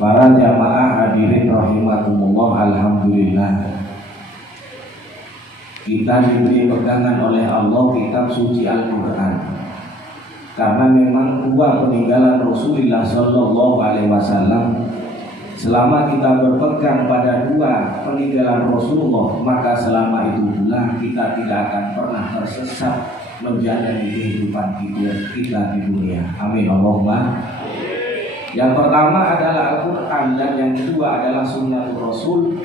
Para jamaah hadirin rahimakumullah, alhamdulillah kita diberi pegangan oleh Allah kitab suci Al-Quran. Karena memang dua peninggalan Rasulullah Sallallahu Alaihi Wasallam, selama kita berpegang pada dua peninggalan Rasulullah, maka selama itu pula kita tidak akan pernah tersesat menjalani kehidupan kita di dunia. Amin Allahumma. Yang pertama adalah Al-Quran dan yang kedua adalah sunnatul Rasul,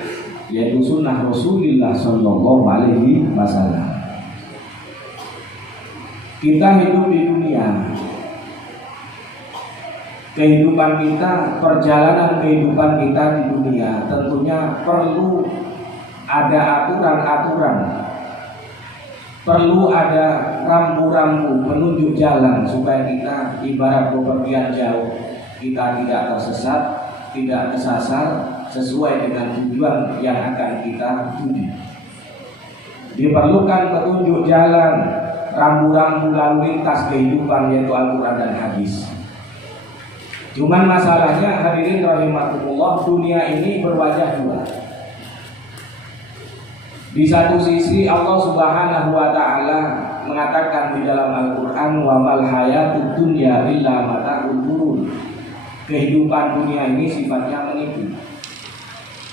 yaitu sunnah Rasulullah Sallallahu Alaihi Wasallam. Kita hidup di dunia, kehidupan kita, perjalanan kehidupan kita di dunia tentunya perlu ada aturan-aturan, perlu ada rambu-rambu penunjuk jalan supaya kita ibarat bepergian jauh, kita tidak tersesat, tidak tersasar, sesuai dengan tujuan yang akan kita tuju. Diperlukan petunjuk jalan, rambu-rambu lalu lintas kehidupan, yaitu Al-Quran dan hadis. Cuman masalahnya hadirin rahimakumullah, dunia ini berwajah dua. Di satu sisi Allah Subhanahu wa taala mengatakan di dalam Al-Quran, wa mal hayatud dunya illa mata'ul ghurur. Kehidupan dunia ini sifatnya menipu.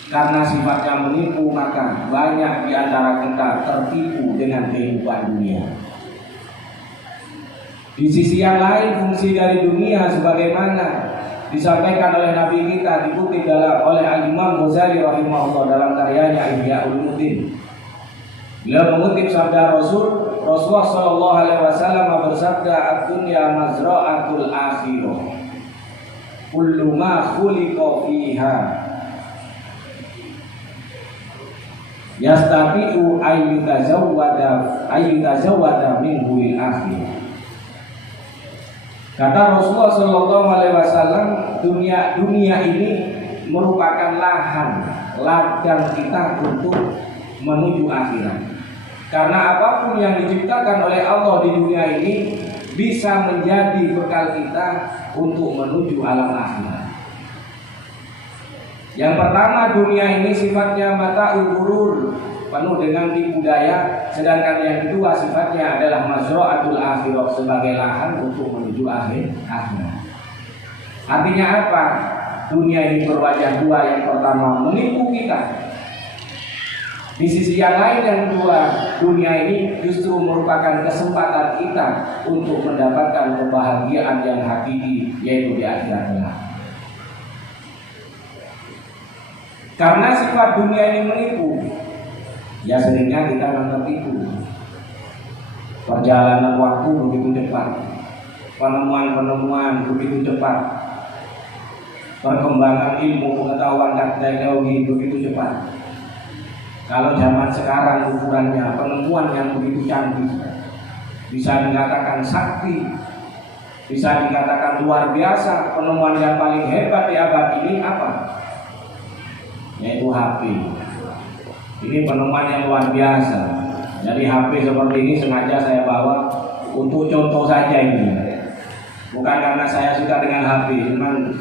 Karena sifatnya menipu, maka banyak di antara kita tertipu dengan kehidupan dunia. Di sisi yang lain, fungsi dari dunia sebagaimana disampaikan oleh Nabi kita, dikutip oleh Al-Imam Ghazali rahimahullah dalam karyanya Ihya Ulumuddin. Beliau mengutip sabda Rasulullah Sallallahu Alaihi Wasallam bersabda, "Ad-dunya mazra'atul akhirah. Kullu ma khuliqa fiha yastabi'u ayyutazawwada minhu lil akhir." Kata Rasulullah Sallallahu Alaihi Wasallam, dunia ini merupakan ladang kita untuk menuju akhirat. Karena apapun yang diciptakan oleh Allah di dunia ini bisa menjadi bekal kita untuk menuju alam akhirat. Yang pertama, dunia ini sifatnya mata'ul ghurur, penuh dengan tipu daya. Sedangkan yang kedua sifatnya adalah mazra'atul akhirah, sebagai lahan untuk menuju akhirat. Artinya apa? Dunia ini berwajah dua. Yang pertama menipu kita. Di sisi yang lain, yang kedua, dunia ini justru merupakan kesempatan kita untuk mendapatkan kebahagiaan yang hakiki, yaitu di akhirat kelak. Karena sifat dunia ini menipu, ya seringnya kita akan tertipu. Perjalanan waktu begitu cepat, penemuan-penemuan begitu cepat, perkembangan ilmu pengetahuan dan teknologi begitu cepat. Kalau zaman sekarang ukurannya penemuan yang begitu canggih, bisa dikatakan sakti, bisa dikatakan luar biasa. Penemuan yang paling hebat di abad ini apa? Yaitu HP. Ini penemuan yang luar biasa. Jadi HP seperti ini sengaja saya bawa untuk contoh saja ini. Bukan karena saya suka dengan HP, cuman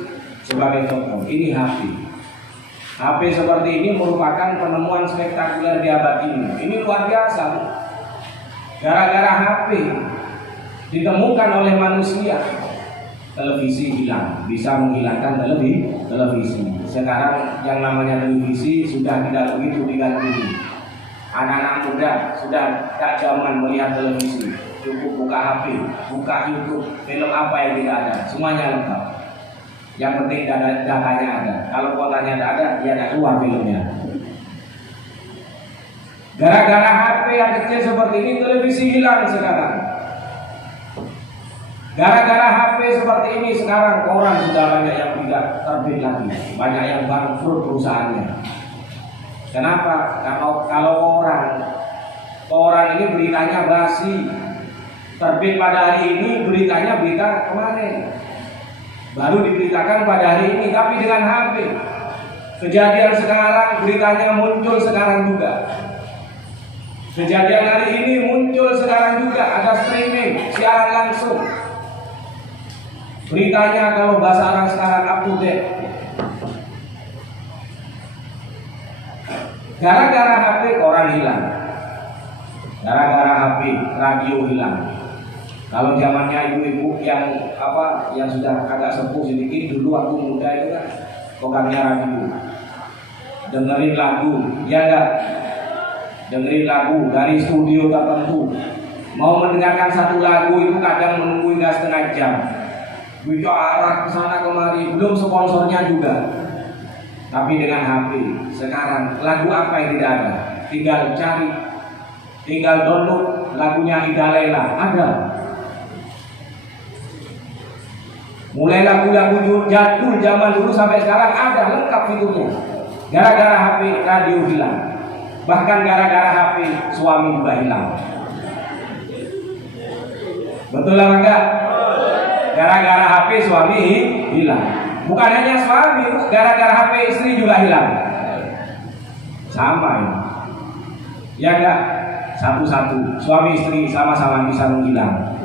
sebagai contoh. Ini HP. HP seperti ini merupakan penemuan spektakuler di abad ini. Ini luar biasa. Gara-gara HP ditemukan oleh manusia, televisi hilang, bisa menghilangkan televisi. Sekarang yang namanya televisi sudah tidak begitu digantunggi. Anak-anak muda sudah tak zaman melihat televisi, cukup buka HP, buka YouTube, film apa yang tidak ada, semuanya lengkap. Yang penting datanya ada. Kalau kotanya tidak ada, dia tidak keluar filmnya. Gara-gara HP yang kecil seperti ini, televisi hilang sekarang. Gara-gara HP seperti ini, sekarang koran sudah banyak yang tidak terbit lagi, banyak yang bangkrut perusahaannya. Kenapa? Kalau koran ini beritanya basi, terbit pada hari ini, beritanya berita kemarin, baru diberitakan pada hari ini. Tapi dengan HP, kejadian sekarang beritanya muncul sekarang juga. Kejadian hari ini muncul sekarang juga, ada streaming, siaran langsung. Beritanya kalau bahasa orang sekarang up to date. Gara-gara HP koran hilang, gara-gara HP radio hilang. Kalau zamannya ibu-ibu yang sudah agak sepuh sedikit, dulu aku muda itu kan pegangnya radio, dengerin lagu, ya enggak? Dengerin lagu dari studio tertentu. Mau mendengarkan satu lagu itu kadang menunggu hingga setengah jam. Bicara ke sana kemari, belum sponsornya juga. Tapi dengan HP sekarang lagu apa yang tidak ada? Tinggal cari, tinggal download lagunya Ida Laila, ada. Mulai lagu-lagu jadul zaman dulu sampai sekarang ada, lengkap fiturnya. Gara-gara HP radio hilang. Bahkan gara-gara HP suami juga hilang. Betul apa enggak? Gara-gara HP suami hilang. Bukan hanya suami, gara-gara HP istri juga hilang. Sama ini. Ya enggak? Satu-satu. Suami istri sama-sama bisa menghilang.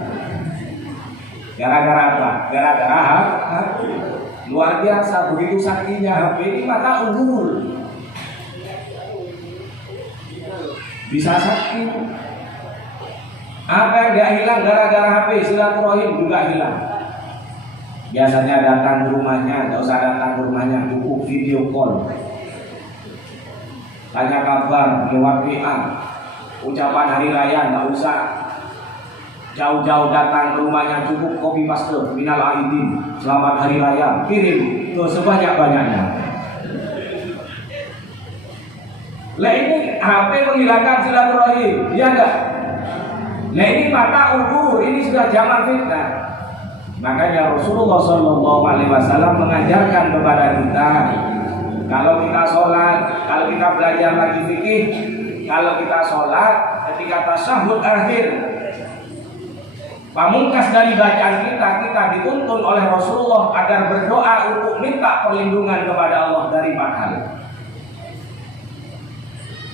Gara-gara apa? Gara-gara HP. Luar biasa, begitu saktinya HP ini mata unggul. Bisa sakti. Apa yang gak hilang gara-gara HP? Silaturahim juga hilang. Biasanya datang ke rumahnya, tidak usah datang ke rumahnya, cukup video call. Tanya kabar lewat WA. Ucapan hari raya tidak usah jauh-jauh datang ke rumahnya, cukup copy paste minal aidin, selamat hari raya, kirim ke sebanyak-banyaknya. Lah ini HP menghilangkan silaturahim, ya enggak? Lah ini mata unggul, ini sudah zaman fitnah. Makanya Rasulullah SAW mengajarkan kepada kita, kalau kita sholat, kalau kita belajar lagi fikih, kalau kita sholat, ketika tasyahud akhir, pamungkas dari bacaan kita dituntun oleh Rasulullah agar berdoa untuk minta perlindungan kepada Allah dari 4 hal.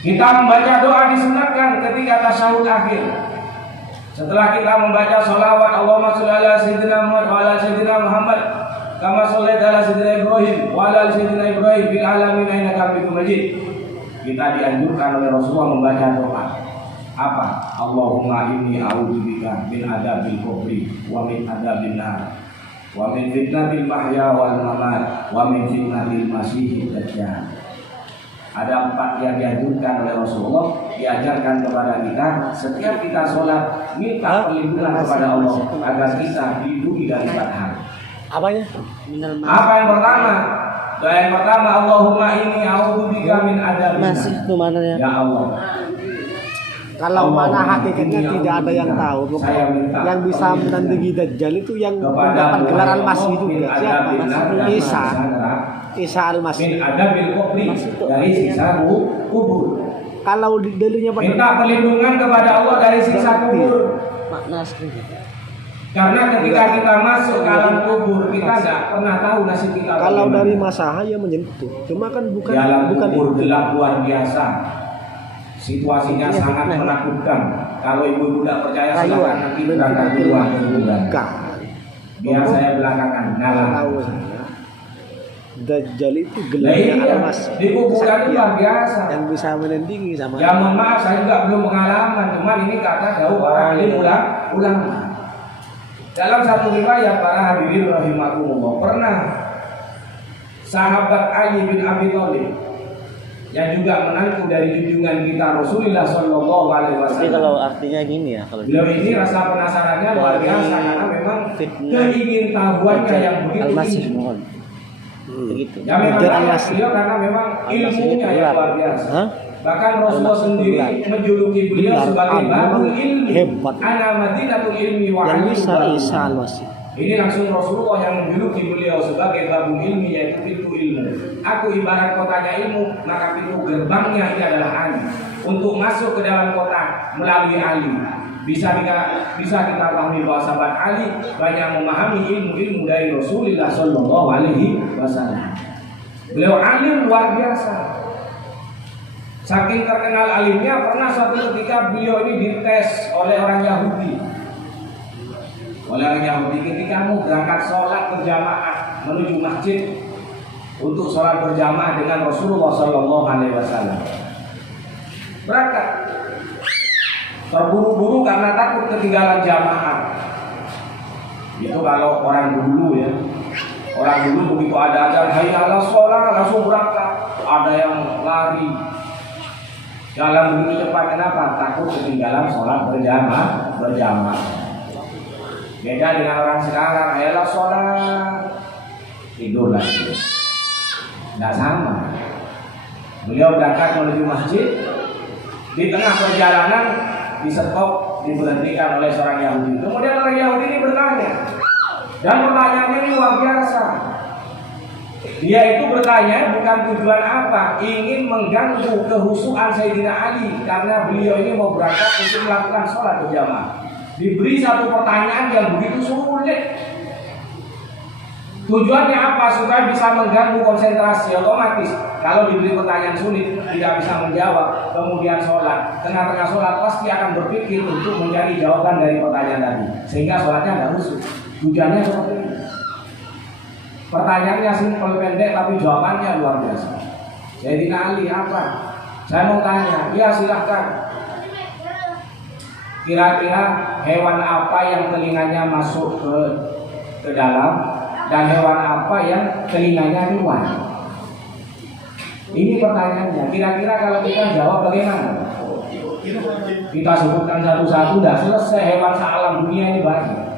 Kita membaca doa disunatkan ketika tasyahud akhir. Setelah kita membaca sholawat Allahumma sholli ala sayyidina Muhammad wa ala sayyidina Muhammad kama shollaita ala sayyidina Ibrahim wa ala sayyidina Ibrahim fil alamin innaka Hamidum Majid. Kita dianjurkan oleh Rasulullah membaca doa. Apa? Allahumma inni a'udzubika min adzabil qabri wa min adzabil nar wa min fitnatil mahya wal mamat wa min fitnatil masiihid dajjal. Ada 4 yang dianjurkan oleh Rasulullah, diajarkan kepada kita setiap kita sholat, minta perlindungan kepada Allah agar kita dilindungi dari 4 hal. Apanya? Apa yang pertama? Doa yang pertama, Allahumma inni a'udzubika min adzabil nar. Masih itu mana ya? Ya Allah. Kalau mana hakikatnya tidak ada yang tahu. Yang bisa menandingi Dajjal itu yang mendapat gelar Al-Masih itu siapa? Isa Al-Masih. Min adabil qabri, dari siksa kubur. Kalau dalilnya minta perlindungan kepada Allah dari siksa kubur. Makna aslinya. Karena ketika kita masuk ke alam kubur, kita tidak pernah tahu nasib kita. Kalau dari masalah ya menyentuh. Cuma kan bukan di alam bukan kubur gelap luar biasa. Situasinya sangat menakutkan. Kalau ibu-ibu tidak percaya, silakan nanti berangkat keluar ke kuburan. Biar saya belakangan ngalah. Dajjal itu gelarnya Al-Masih. Di kuburan itu luar biasa. Yang bisa menandingi sama. Ya mohon maaf, saya juga belum pengalaman. Cuman ini kata jauh para alim ulama. Dalam satu riwayat para hadirin rahimakumullah, pernah sahabat Ali bin Abi Thalib yang juga menantu dari junjungan kita Rasulullah Shallallahu Alaihi Wasallam. Tapi kalau artinya gini ya, kalau beliau ini rasa penasarannya luar biasa karena memang keingintahuannya yang begitu tinggi. Begitu. Ya memang beliau karena memang ilmunya yang luar biasa. Bahkan Rasulullah sendiri menjuluki beliau sebagai babul ilmi. Ana madinatul ilmi wa Isa Al-Masih. Ini langsung Rasulullah yang menjuluki beliau sebagai babul ilmi, yaitu pintu ilmu. Aku ibarat kotanya ilmu, maka pintu gerbangnya ini adalah Ali. Untuk masuk ke dalam kota melalui Ali. Bisa kita pahami bahwa sahabat Ali banyak memahami ilmu-ilmu dari Rasulullah Shallallahu Alaihi Wasallam. Beliau alim luar biasa. Saking terkenal alimnya, pernah suatu ketika beliau ini dites oleh orang Yahudi. Oleh orang Yahudi ketika mau berangkat sholat berjamaah menuju masjid untuk sholat berjamaah dengan Rasulullah Shallallahu Alaihi Wasallam. berangkat. Terburu-buru karena takut ketinggalan jamaah. Itu kalau orang dulu ya. Orang dulu begitu ada azan, hayya 'alas shalah, langsung berangkat. Ada yang lari. Jalan begitu cepat, kenapa? Takut ketinggalan sholat berjamaah. Beda dengan orang sekarang, hayya 'alas shalah, tidur lagi. Tidak sama. Beliau berangkat menuju masjid. Di tengah perjalanan di-stop, diberhentikan oleh seorang Yahudi. Kemudian orang Yahudi ini bertanya, dan pertanyaannya ini luar biasa. Dia itu bertanya bukan tujuan apa, ingin mengganggu kehusuan Sayyidina Ali karena beliau ini mau berangkat untuk melakukan sholat berjamaah. Diberi satu pertanyaan yang begitu sulit. Tujuannya apa? Supaya bisa mengganggu konsentrasi. Otomatis kalau diberi pertanyaan sulit tidak bisa menjawab, kemudian sholat, tengah-tengah sholat pasti akan berpikir untuk mencari jawaban dari pertanyaan tadi, sehingga sholatnya tidak khusyuk. Tujuannya seperti ini. Pertanyaannya simpel pendek tapi jawabannya luar biasa. Sayyidina Ali, apa? Saya mau tanya. Ya silahkan. Kira-kira hewan apa yang telinganya masuk ke dalam dan hewan apa yang telinganya keluar? Ini pertanyaannya. Kira-kira kalau kita jawab bagaimana? Kita sebutkan satu-satu, dah selesai hewan sealam dunia ini banyak.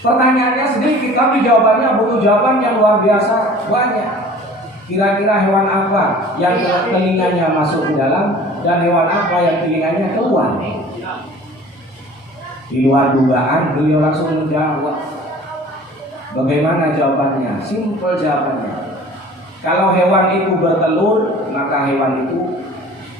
Pertanyaannya sedikit, tapi jawabannya butuh jawaban yang luar biasa banyak. Kira-kira hewan apa yang telinganya masuk ke dalam dan hewan apa yang telinganya keluar? Di luar dugaan, beliau langsung menjawab. Bagaimana jawabannya? Simpel jawabannya. Kalau hewan itu bertelur, maka hewan itu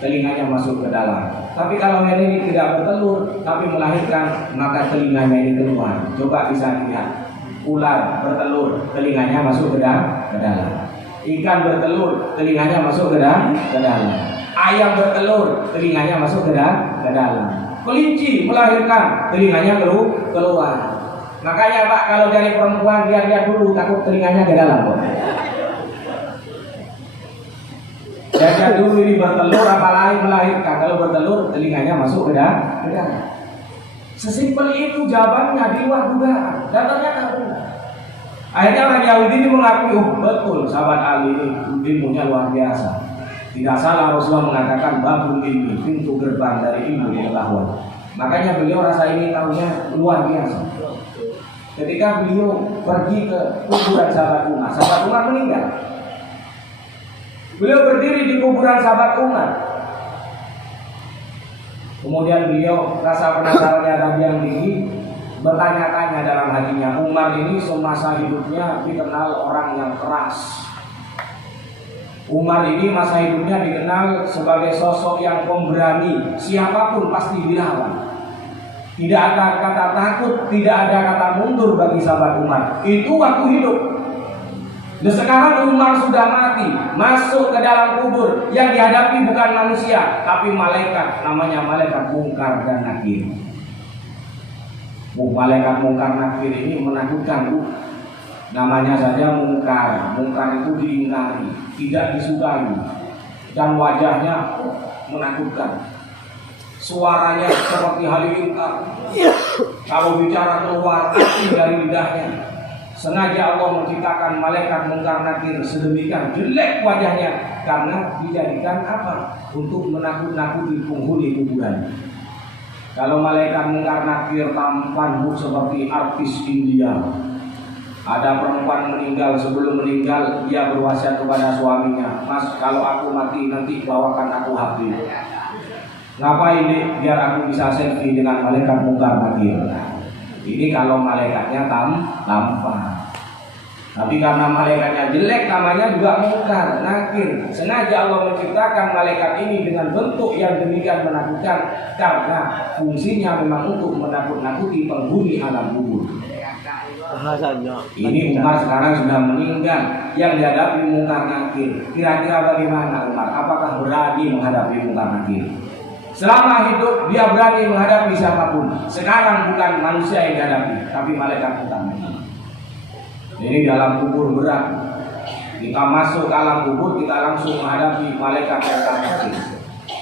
telinganya masuk ke dalam. Tapi kalau hewan ini tidak bertelur, tapi melahirkan, maka telinganya ini keluar. Coba bisa lihat. Ular bertelur, telinganya masuk ke dalam. Ikan bertelur, telinganya masuk ke dalam. Ayam bertelur, telinganya masuk ke dalam. Kelinci melahirkan, telinganya keluar. Makanya Pak, kalau dari perempuan lihat dulu, takut telinganya ke dalam kok. Lihat dulu ini bertelur apalagi melahirkan. Kalau bertelur telinganya masuk ke dalam. Sesimpel itu jawabannya, di luar dugaan. Dan ternyata benar. Akhirnya orang Yahudi ini mengakui, betul sahabat Ali ini ilmunya luar biasa. Tidak salah Rasulullah mengatakan babul ilmi, pintu gerbang dari ilmu pengetahuan. Makanya beliau rasa ini tahunya luar biasa. Ketika beliau pergi ke kuburan sahabat Umar meninggal. Beliau berdiri di kuburan sahabat Umar. Kemudian beliau rasa penasarannya tadi yang tinggi, bertanya-tanya dalam hatinya. Umar ini semasa hidupnya dikenal orang yang keras. Umar ini masa hidupnya dikenal sebagai sosok yang pemberani, siapapun pasti dilawan. Tidak ada kata takut, tidak ada kata mundur bagi sahabat Umar. Itu waktu hidup. Dan sekarang Umar sudah mati, masuk ke dalam kubur. Yang dihadapi bukan manusia, tapi malaikat. Namanya malaikat Munkar dan Nakir. Malaikat Munkar Nakir ini menakutkan. Namanya saja Munkar. Munkar itu diingkari, tidak disukai, dan wajahnya menakutkan. Suaranya seperti halilintar. Kalau bicara keluar api dari lidahnya. Sengaja Allah menciptakan malaikat Munkar Nakir sedemikian jelek wajahnya karena dijadikan apa? Untuk menakut-nakuti penghuni kuburan. Kalau malaikat Munkar Nakir tampan seperti artis India. Ada perempuan meninggal, sebelum meninggal dia berwasiat kepada suaminya, "Mas, kalau aku mati nanti bawakan aku Habib." Ngapain deh? Biar aku bisa selfie dengan malaikat Munkar Nakir. Ini kalau malaikatnya tampan. Tapi karena malaikatnya jelek, namanya juga Munkar Nakir. Sengaja Allah menciptakan malaikat ini dengan bentuk yang demikian menakutkan karena fungsinya memang untuk menakut-nakuti penghuni alam kubur. Ini Umar sekarang sudah meninggal, yang dihadapi Munkar Nakir. Kira-kira bagaimana Umar? Apakah berani menghadapi Munkar Nakir? Selama hidup dia berani menghadapi siapapun. Sekarang bukan manusia yang dihadapi, tapi malaikat Munkar Nakir. Ini dalam kubur berat. Kita masuk ke alam kubur, kita langsung menghadapi malaikat Munkar Nakir.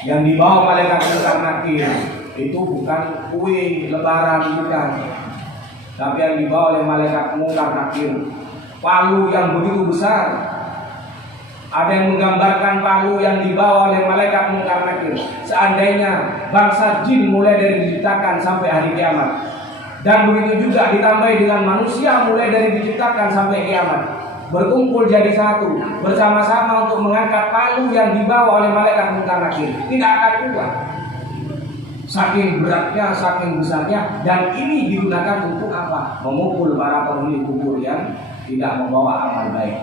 Yang dibawa malaikat Munkar Nakir itu bukan kue lebaran, bukan. Tapi yang dibawa oleh malaikat Munkar Nakir palu yang begitu besar. Ada yang menggambarkan palu yang dibawa oleh malaikat Munkar Nakir. Seandainya bangsa jin mulai dari diciptakan sampai hari kiamat, dan begitu juga ditambahi dengan manusia mulai dari diciptakan sampai kiamat, berkumpul jadi satu bersama-sama untuk mengangkat palu yang dibawa oleh malaikat Munkar Nakir, tidak akan kuat. Saking beratnya, saking besarnya, dan ini digunakan untuk apa? Memukul para penghuni kubur yang tidak membawa amal baik.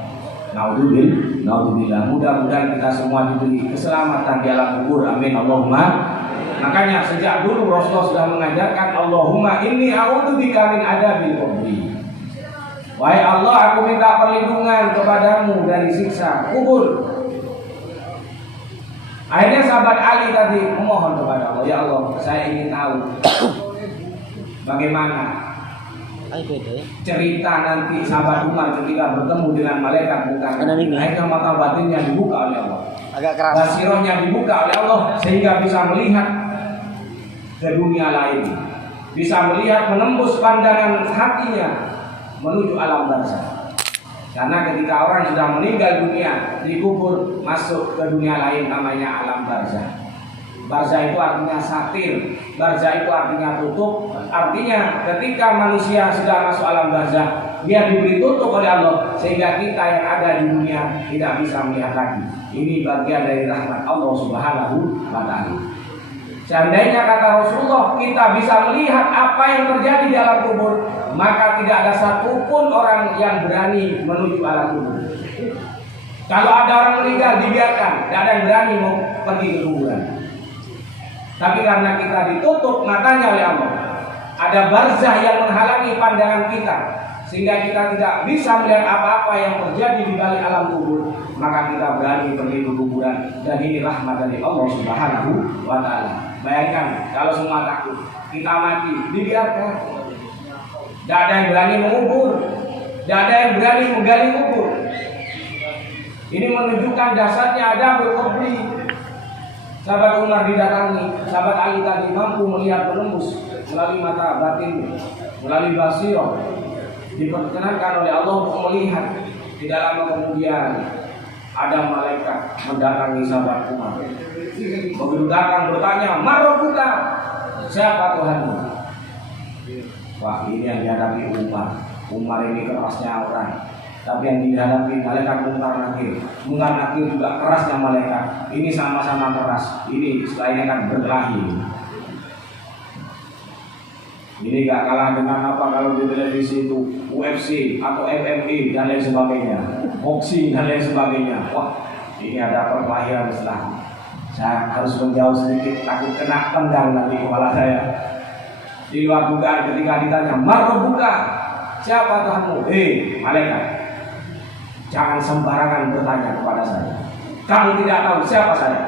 Naudzubillah. Mudah-mudahan kita semua diberi keselamatan di alam kubur. Amin Allahumma. Makanya sejak dulu Rasulullah sudah mengajarkan, Allahumma inni a'udzubika min adabil qabri. Wahai Allah, aku minta perlindungan kepadamu dari siksa kubur. Akhirnya sahabat Ali tadi memohon kepada Allah, ya Allah, saya ingin tahu bagaimana cerita nanti sahabat Umar ketika bertemu dengan malaikat Munkar. Akhirnya mata batinnya dibuka oleh Allah, basirohnya dibuka oleh Allah, sehingga bisa melihat ke dunia lain, bisa melihat menembus pandangan hatinya menuju alam barzakh. Karena ketika orang sudah meninggal dunia, dikubur, masuk ke dunia lain namanya alam barzakh. Barzakh itu artinya satir, barzakh itu artinya tutup. Artinya ketika manusia sudah masuk alam barzakh, dia diberi tutup oleh Allah, sehingga kita yang ada di dunia tidak bisa melihat lagi. Ini bagian dari rahmat Allah Subhanahu wa Ta'ala. Seandainya kata Rasulullah kita bisa melihat apa yang terjadi di alam kubur, maka tidak ada satupun orang yang berani menuju alam kubur. Kalau ada orang meninggal dibiarkan, tidak ada yang berani mau pergi ke kuburan. Tapi karena kita ditutup matanya oleh Allah, ada barzah yang menghalangi pandangan kita, sehingga kita tidak bisa melihat apa-apa yang terjadi di balik alam kubur, maka kita berani pergi ke kuburan. Dan ini rahmat dari Allah Subhanahu wa Ta'ala. Bayangkan kalau semua takut, kita mati, dibiarkan. Tidak ada yang berani mengubur, tidak ada yang berani menggali kubur. Ini menunjukkan dasarnya ada berkobri. Sahabat Umar didatangi, sahabat Ali tadi mampu melihat menembus melalui mata batin, melalui basirah. Diperkenankan oleh Allah untuk melihat. Tidak lama kemudian ada malaikat mendatangi sahabat Umar. Begitu datang bertanya, "Marabbuka?" Siapa Tuhanmu? Wah, ini yang dihadapi Umar. Umar ini kerasnya orang. Tapi yang dihadapi malaikat Munkar Nakir. Munkar Nakir juga kerasnya malaikat. Ini sama-sama keras. Ini istilahnya kan berkelahi. Ini gak kalah dengan apa kalau di televisi itu UFC atau MMA dan lain sebagainya, boxing dan lain sebagainya. Wah, ini ada perkelahian Islam. Saya harus menjauh sedikit, takut kena tendang nanti kepala saya. Di luar dugaan ketika ditanya, "Marabbuka?" Siapa Tuhanmu? Malaikat, jangan sembarangan bertanya kepada saya. Kamu tidak tahu siapa saya.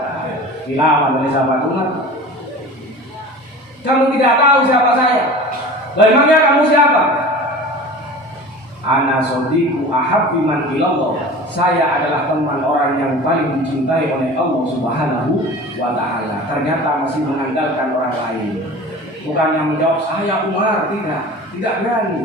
Dilawan oleh sahabat Umar. Kamu tidak tahu siapa saya. Memangnya kamu siapa? Ana sodiku ahabbi man ilallah. Saya adalah teman orang yang paling dicintai oleh Allah Subhanahu wa Ta'ala. Ternyata masih mengandalkan orang lain. Bukan yang menjawab saya Umar, tidak berani.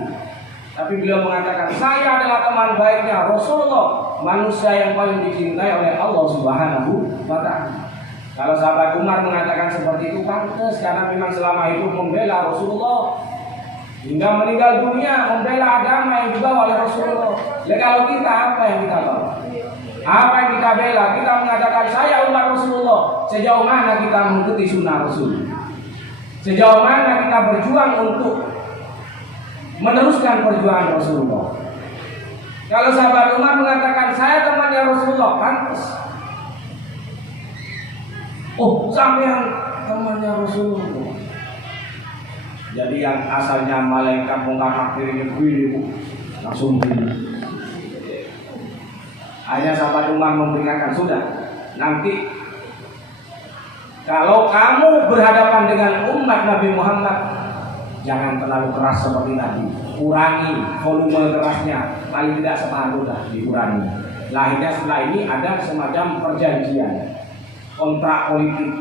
Tapi beliau mengatakan saya adalah teman baiknya Rasulullah, manusia yang paling dicintai oleh Allah Subhanahu wa Ta'ala. Kalau sahabat Umar mengatakan seperti itu pantas, karena memang selama hidup membela Rasulullah hingga meninggal dunia membela agama yang dibawa oleh Rasulullah. Ya kalau kita apa yang kita bawa? Apa yang kita bela? Kita mengatakan saya umat Rasulullah. Sejauh mana kita mengikuti sunnah Rasul? Sejauh mana kita berjuang untuk meneruskan perjuangan Rasulullah? Kalau sahabat Umar mengatakan saya temannya Rasulullah, pantas. Oh, sampean temannya Rasulullah. Jadi yang asalnya malaikat Munkar Nakir ini langsung begini. Hanya sahabat Umar memberikan sudah. Nanti kalau kamu berhadapan dengan umat Nabi Muhammad, jangan terlalu keras seperti tadi. Kurangi volume kerasnya, paling tidak separuh dah dikurangi. Lahirnya setelah ini ada semacam perjanjian, kontrak politik.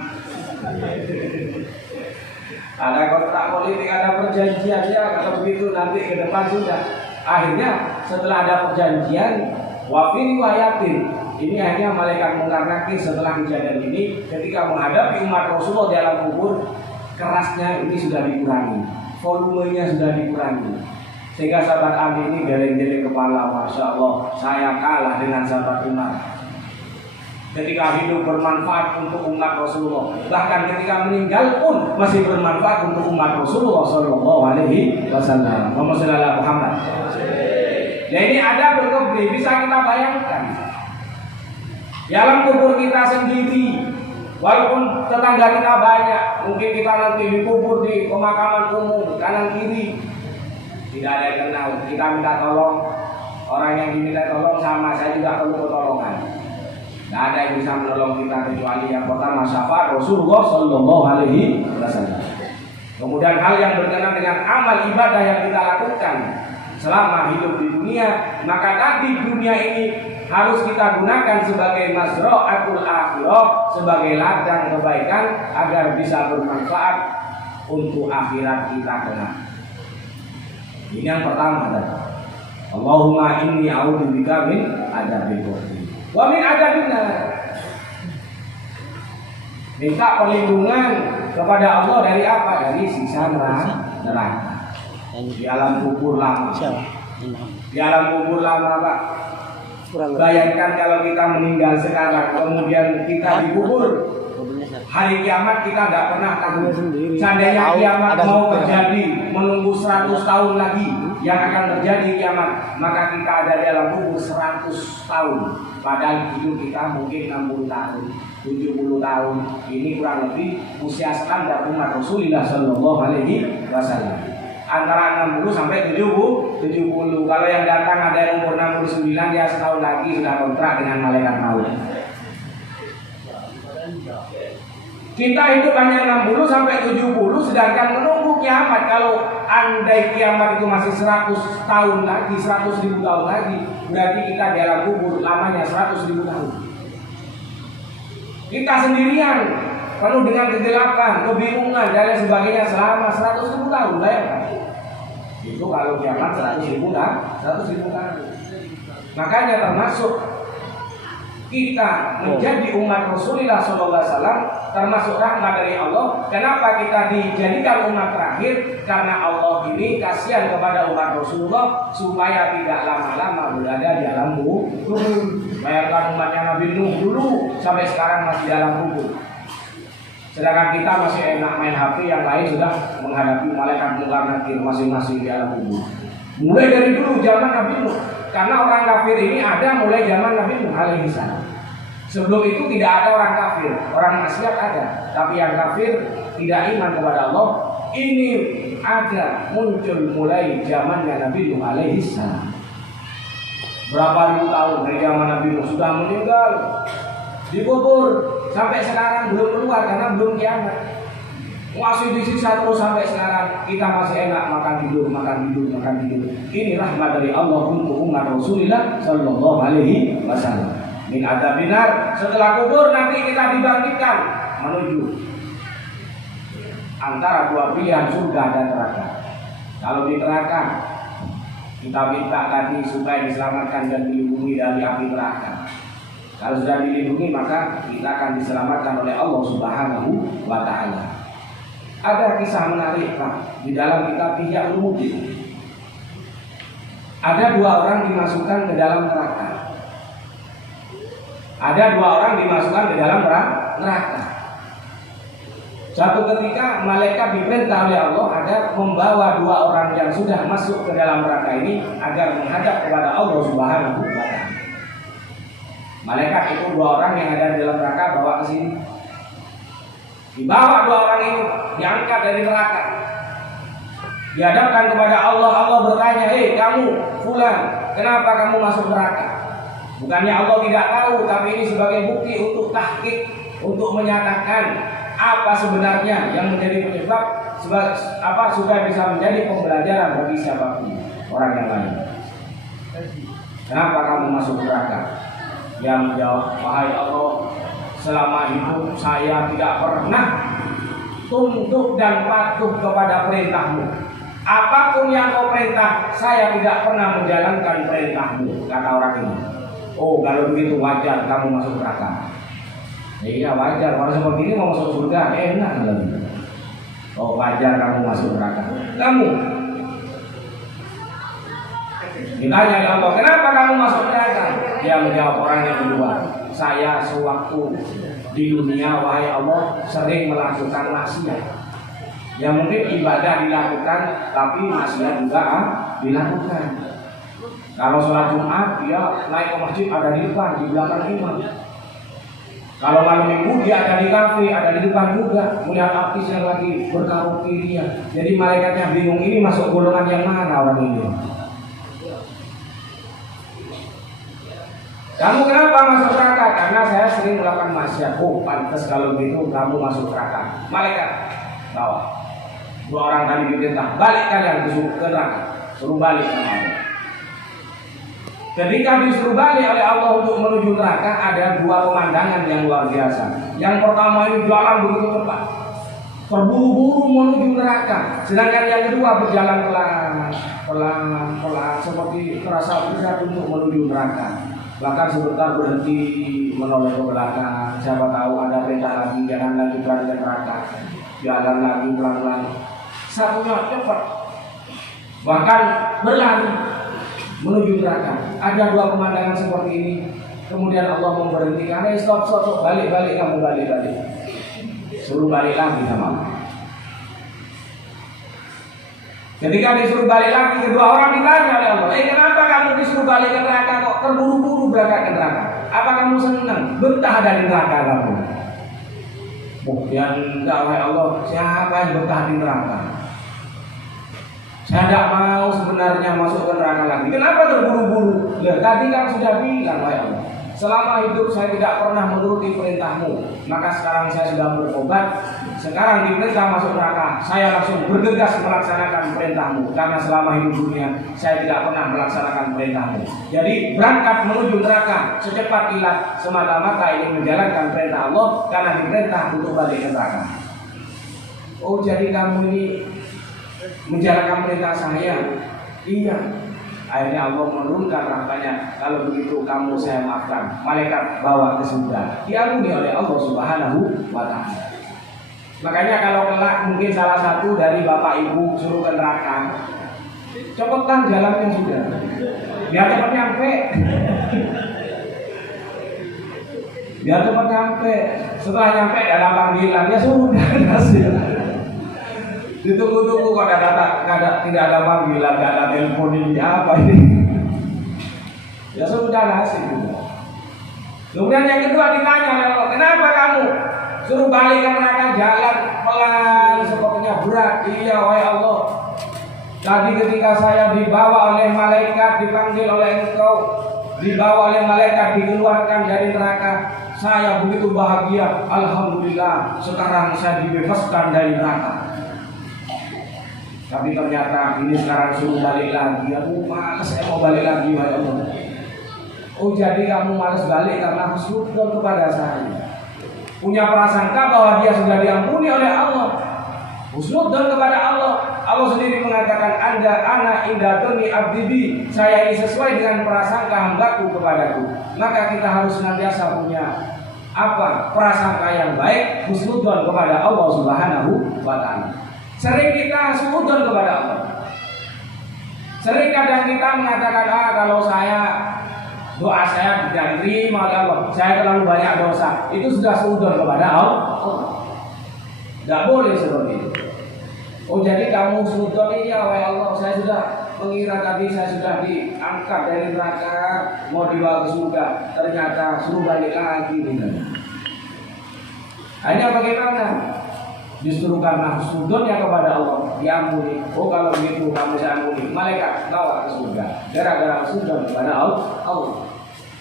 Ada kontrak politik, ada perjanjian ya, kalau begitu nanti ke depan sudah. Akhirnya setelah ada perjanjian, wafin wayatin. Ini hanya malaikat Munkar Nakir setelah kejadian ini ketika menghadapi umat Rasulullah di alam kubur, kerasnya ini sudah dikurangi, volumenya sudah dikurangi. Sehingga sahabat Ali ini geleng-geleng kepala, Masya Allah, saya kalah dengan sahabat Umar. Ketika hidup bermanfaat untuk umat Rasulullah, bahkan ketika meninggal pun masih bermanfaat untuk umat Rasulullah Sallallahu Alaihi Wasallam. Muhammad. Ya ini ada berkebri, bisa kita bayangkan. Di alam kubur kita sendiri, walaupun tetangga kita banyak, mungkin kita nanti dikubur di pemakaman umum kanan kiri, tidak ada yang kenal. Kita minta tolong, orang yang diminta tolong sama saya juga perlu pertolongan. Tidak ada yang bisa menolong kita kecuali yang pertama syafaat Rasulullah Sallallahu Alaihi Wasallam. Kemudian hal yang berkenaan dengan amal ibadah yang kita lakukan selama hidup di dunia, maka tadi dunia ini harus kita gunakan sebagai mazra'atul akhirah, sebagai ladang kebaikan agar bisa bermanfaat untuk akhirat kita kelak. Ini yang pertama tadi. Allahumma inni a'udzubika min adzabil qabr wa min adzabin nar. Minta perlindungan kepada Allah dari apa? Dari siksa neraka. Di alam kubur lama. Di alam kubur lama, Pak. Bayangkan kalau kita meninggal sekarang, kemudian kita dikubur, hari kiamat kita tidak pernah tahu. Seandainya kiamat mau terjadi, menunggu 100 tahun lagi yang akan terjadi kiamat, maka kita ada di dalam kubur 100 tahun. Padahal hidup kita mungkin 60 tahun, 70 tahun. Ini kurang lebih usia standar umat Rasulullah Sallallahu Alaihi Wasallam. Antara 60 sampai 70. Kalau yang datang ada yang umur 69, ya setahun lagi sudah kontrak dengan malaikat maut. Kita hidup hanya 60 sampai 70, sedangkan menunggu kiamat. Kalau andai kiamat itu masih 100 tahun lagi, 100.000 tahun lagi, berarti kita di alam kubur lamanya 100.000 tahun. Kita sendirian, penuh dengan kegelapan, kebingungan dan lain sebagainya selama 100.000 tahun. Bayangkan. Itu kalau kiamat 100.000 tahun. Makanya termasuk kita menjadi umat Rasulullah SAW, termasuk rahmat dari Allah. Kenapa kita dijadikan umat terakhir? Karena Allah ini kasihan kepada umat Rasulullah supaya tidak lama-lama berada di alam kubur. Bayangkan umatnya Nabi Nuh dulu sampai sekarang masih dalam kubur. Sedangkan kita masih enak main HP, yang lain sudah menghadapi malaikat Munkar Nakir masing-masing di alam kubur. Mulai dari dulu zaman Nabi Nuh, karena orang kafir ini ada mulai zaman Nabi Nuh alaihi salam. Sebelum itu tidak ada orang kafir, orang maksiat ada, tapi yang kafir tidak iman kepada Allah ini ada muncul mulai zamannya Nabi Nuh alaihi salam. Berapa ribu tahun dari zaman Nabi Nuh sudah meninggal, dikubur sampai sekarang belum keluar karena belum kiamat. Masih disiksa terus sampai sekarang. Kita masih enak makan tidur. Ini rahmat dari Allah untuk umat Rasulullah Sallallahu Alaihi Wasallam. Min adzabin nar. Setelah kubur nanti kita dibangkitkan menuju antara dua pilihan, surga dan neraka. Kalau di neraka kita minta tadi supaya diselamatkan dan dilindungi dari api neraka. Kalau sudah dilindungi maka kita akan diselamatkan oleh Allah Subhanahu wa Ta'ala. Ada kisah menarik, Pak, di dalam kitab Ihya Ulumuddin. Ada dua orang dimasukkan ke dalam neraka. Suatu ketika malaikat diperintah oleh Allah agar membawa dua orang yang sudah masuk ke dalam neraka ini agar menghadap kepada Allah Subhanahu wa Ta'ala. Malaikat itu dua orang yang ada di dalam neraka bawa ke sini. Dibawa dua orang ini, diangkat dari neraka, dihadapkan kepada Allah. Allah bertanya, hei kamu fulan, kenapa kamu masuk neraka? Bukannya Allah tidak tahu, tapi ini sebagai bukti untuk tahqiq, untuk menyatakan apa sebenarnya yang menjadi penyebab, supaya bisa menjadi pembelajaran bagi siapapun orang yang lain. Kenapa kamu masuk neraka? Yang menjawab, wahai Allah, selama hidup saya tidak pernah tunduk dan patuh kepada perintahmu. Apapun yang kau perintah, saya tidak pernah menjalankan perintahmu, kata orang ini. Oh, kalau begitu wajar kamu masuk neraka. Iya wajar, orang seperti ini mau masuk surga enak lagi. Oh wajar kamu masuk neraka. Kamu ditanya oleh Allah, kenapa kamu masuk neraka? Dia menjawab orang yang kedua, saya sewaktu di dunia, wahai Allah, sering melakukan maksiat. Ya mungkin ibadah dilakukan, tapi maksiat juga dilakukan. Kalau sholat Jumat, dia naik ke masjid ada di depan, di belakang imam. Kalau malam minggu dia ada di kafe, ada di depan juga, melihat artis yang lagi berkaraoke dia. Jadi malaikatnya bingung, ini masuk golongan yang mana orang ini? Kamu kenapa masuk neraka? Karena saya sering melakukan maksiat. Oh, pantas kalau gitu kamu masuk neraka. Malaikat bawa. Dua orang tadi diperintah, balik kalian ke neraka. Suruh balik sama Allah. Ketika disuruh balik oleh Allah untuk menuju neraka, ada dua pemandangan yang luar biasa. Yang pertama ini jalan begitu cepat, terburu-buru menuju neraka. Sedangkan yang kedua berjalan pelan, seperti terasa berat untuk menuju neraka. Bahkan sebentar berhenti menoleh ke belakang. Siapa tahu ada perintah lagi, jangan lagi berani ke neraka. Jalan lagi pelan-pelan. Satunya cepat, bahkan berlari menuju neraka. Ada dua pemandangan seperti ini. Kemudian Allah memberhentikan, stop, balik kamu balik. Suruh balik lagi sama Allah. Ketika disuruh balik lagi, kedua orang ditanya oleh Allah, kenapa kamu disuruh balik ke neraka kok terburu-buru berangkat ke neraka? Apa kamu senang betah dari neraka kamu? Yang enggak, wahai Allah, siapa yang betah di neraka? Saya tidak mau sebenarnya masuk ke neraka lagi. Kenapa terburu-buru? Tadi kan sudah bilang, wahai Allah, selama hidup saya tidak pernah menuruti perintahmu. Maka sekarang saya sudah bertobat. Sekarang diperintah masuk neraka, saya langsung bergegas melaksanakan perintahmu. Karena selama hidup dunia saya tidak pernah melaksanakan perintahmu. Jadi berangkat menuju neraka secepat kilat, semata-mata ingin menjalankan perintah Allah karena diperintah untuk balik ke neraka. Oh, jadi kamu ini menjalankan perintah saya? Iya. Akhirnya Allah menurunkan rahmatnya. Kalau begitu kamu saya maafkan. Malaikat bawa ke surga, diampuni oleh Allah Subhanahu wa ta'ala. Makanya kalau kelak mungkin salah satu dari bapak ibu suruh ke neraka, cepatkan jalannya sudah, biar cepat nyampe. Biar cepat nyampe. Setelah nyampe ada panggilan, ya sudah hasil. Ditunggu-tunggu kok tidak ada panggilan, tidak ada telepon, ini apa ini? Ya sudah hasil. Kemudian yang kedua ditanya oleh Allah, kenapa kamu suruh balik ke neraka, jalan pelan sepertinya berat? Iya wahai Allah, tadi ketika saya dibawa oleh malaikat, dipanggil oleh engkau, dibawa oleh malaikat, dikeluarkan dari neraka, saya begitu bahagia. Alhamdulillah, sekarang saya dibebaskan dari neraka. Tapi ternyata ini sekarang suruh balik lagi. Aku malas, saya mau balik lagi wahai Allah. Oh, jadi kamu malas balik karena husnuzon kepada saya, punya prasangka bahwa dia sudah diampuni oleh Allah, husnuzon kepada Allah. Allah sendiri mengatakan, ana inda dhanni abdi bi, saya ini sesuai dengan prasangka hambaku kepadaku. Maka kita harus senantiasa punya prasangka yang baik, husnuzon kepada Allah Subhanahu wa ta'ala. Sering kita husnuzon kepada Allah. Sering kadang kita mengatakan, kalau doa saya tidak diterima oleh Allah, saya terlalu banyak dosa, itu sudah suudzon kepada Allah. Tidak boleh seperti itu. Oh, jadi kamu suudzon, ya wahai Allah, saya sudah mengira tadi saya sudah diangkat dari neraka, mau dibawa ke surga, ternyata suruh balik lagi. Hanya bagaimana? Justru karena husnuzonnya kepada Allah diampuni. Oh, kalau begitu kamu saya ampuni, malaikat bawa ke surga gara-gara husnuzon kepada Allah.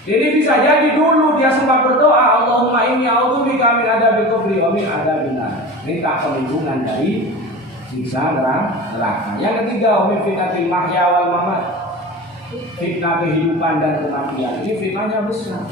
Jadi bisa jadi dulu dia sempat berdoa, Allahumma inni a'udzubika min adzabil qabri wa min adzabil nar, minta perlindungan dari siksa neraka. Yang ketiga, wa min fitnatil mahya wal mamat, fitnah kehidupan dan kematian. Ini fitnahnya besar.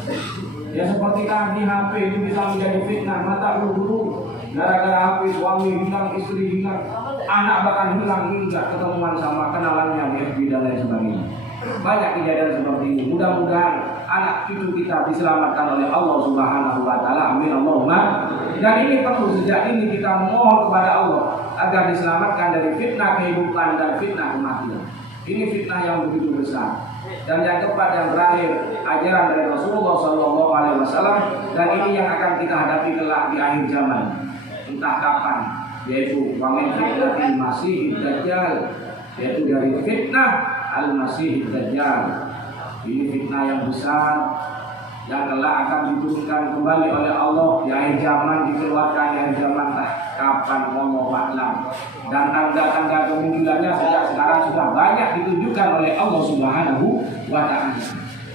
Ya seperti tadi HP itu bisa menjadi fitnah, mata dulu Gara-gara HP suami hilang, istri hilang, anak bahkan hilang hingga ketemuan sama kenalannya di FB dan lain sebagainya. Banyak kejadian seperti ini. Mudah-mudahan anak cucu kita diselamatkan oleh Allah Subhanahu wa taala. Amin Allahumma. Dan ini perlu sejak ini kita mohon kepada Allah agar diselamatkan dari fitnah kehidupan dan fitnah kematian. Ini fitnah yang begitu besar. Dan yang keempat yang terakhir, ajaran dari Rasulullah SAW, dan ini yang akan kita hadapi kelak di akhir zaman. Entah kapan, yaitu wamin fitnah masih dajjal, yaitu dari fitnah al-masih dajjal. Ini fitnah yang besar yang kelak akan diturunkan kembali oleh Allah di akhir zaman, dikeluarkan di akhir zaman kapan wallahu a'lam. Dan tanda-tanda kemunculannya sejak sekarang sudah banyak ditunjukkan oleh Allah Subhanahu wa taala.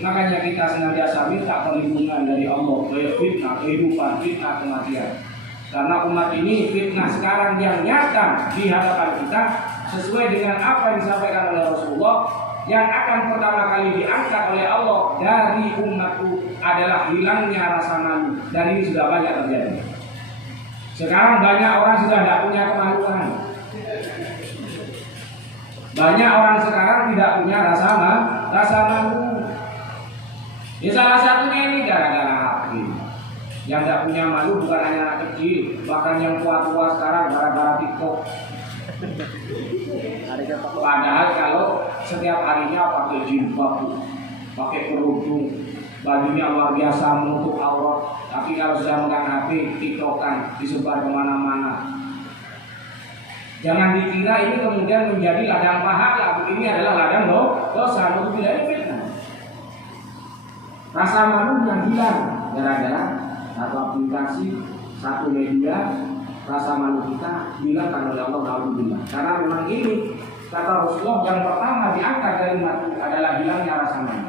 Makanya kita senantiasa minta perlindungan dari Allah dari fitnah kehidupan, fitnah kematian. Karena umat ini fitnah sekarang yang nyata di hadapan kita sesuai dengan apa yang disampaikan oleh Rasulullah, yang akan pertama kali diangkat oleh Allah dari umatku adalah hilangnya rasa malu. Dan ini sudah banyak terjadi. Sekarang banyak orang sudah tidak punya kemaluan. Banyak orang sekarang tidak punya rasa malu. Ya salah satunya ini gara-gara HP. Yang tidak punya malu bukan hanya anak kecil, bahkan yang tua-tua sekarang gara-gara TikTok. Padahal kalau setiap harinya pakai jilbab, pakai kerudung, bajunya luar biasa menutup aurat, tapi kalau sudah megang HP, TikTokan disebar kemana-mana. Jangan dikira ini kemudian menjadi ladang pahala. Ini adalah ladang dosa. Untuk tidak fitnah. Rasa malu yang hilang gara-gara satu aplikasi, satu media. Rasa malu kita hilangkan oleh Allah Alhamdulillah. Karena memang ini kata Rasulullah yang pertama diangkat dari mati adalah hilangnya rasa malu.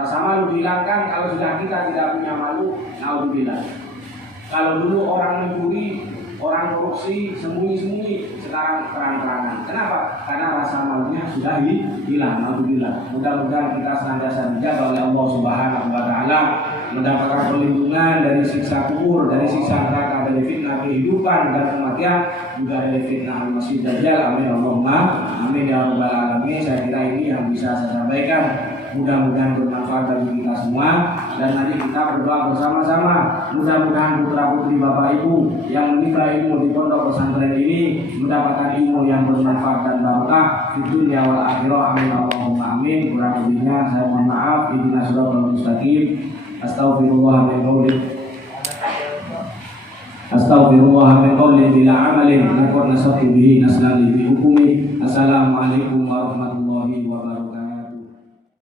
Rasa malu dihilangkan kalau sudah kita tidak punya malu. Alhamdulillah. Kalau dulu orang mencuri, orang korupsi, sembunyi-sembunyi, sekarang terang-terangan. Kenapa? Karena rasa malunya sudah hilang. Alhamdulillah. Mudah-mudahan kita senantiasa dijaga oleh Allah Subhanahu wa taala, mendapatkan perlindungan dari siksa kubur, dari siksa neraka, dari fitnah kehidupan dan kematian, juga dari fitnah al-masih dajjal. Amin Allahumma amin ya rabbal alamin. Saya kira ini yang bisa saya sampaikan. Mudah-mudahan bermanfaat bagi kita semua, dan nanti kita berdoa bersama-sama. Mudah-mudahan putra putri bapak ibu yang menikah ilmu di pondok pesantren ini mendapatkan ilmu yang bermanfaat dan barokah di dunia wal akhirah. Amin Allahumma amin. Kurang lebihnya saya mohon maaf. Ihdinas siratal mustaqim. Astaghfirullah min qawli bila amalin nakun nasabtu bihi naslali bi hukumi. Assalamualaikum warahmatullahi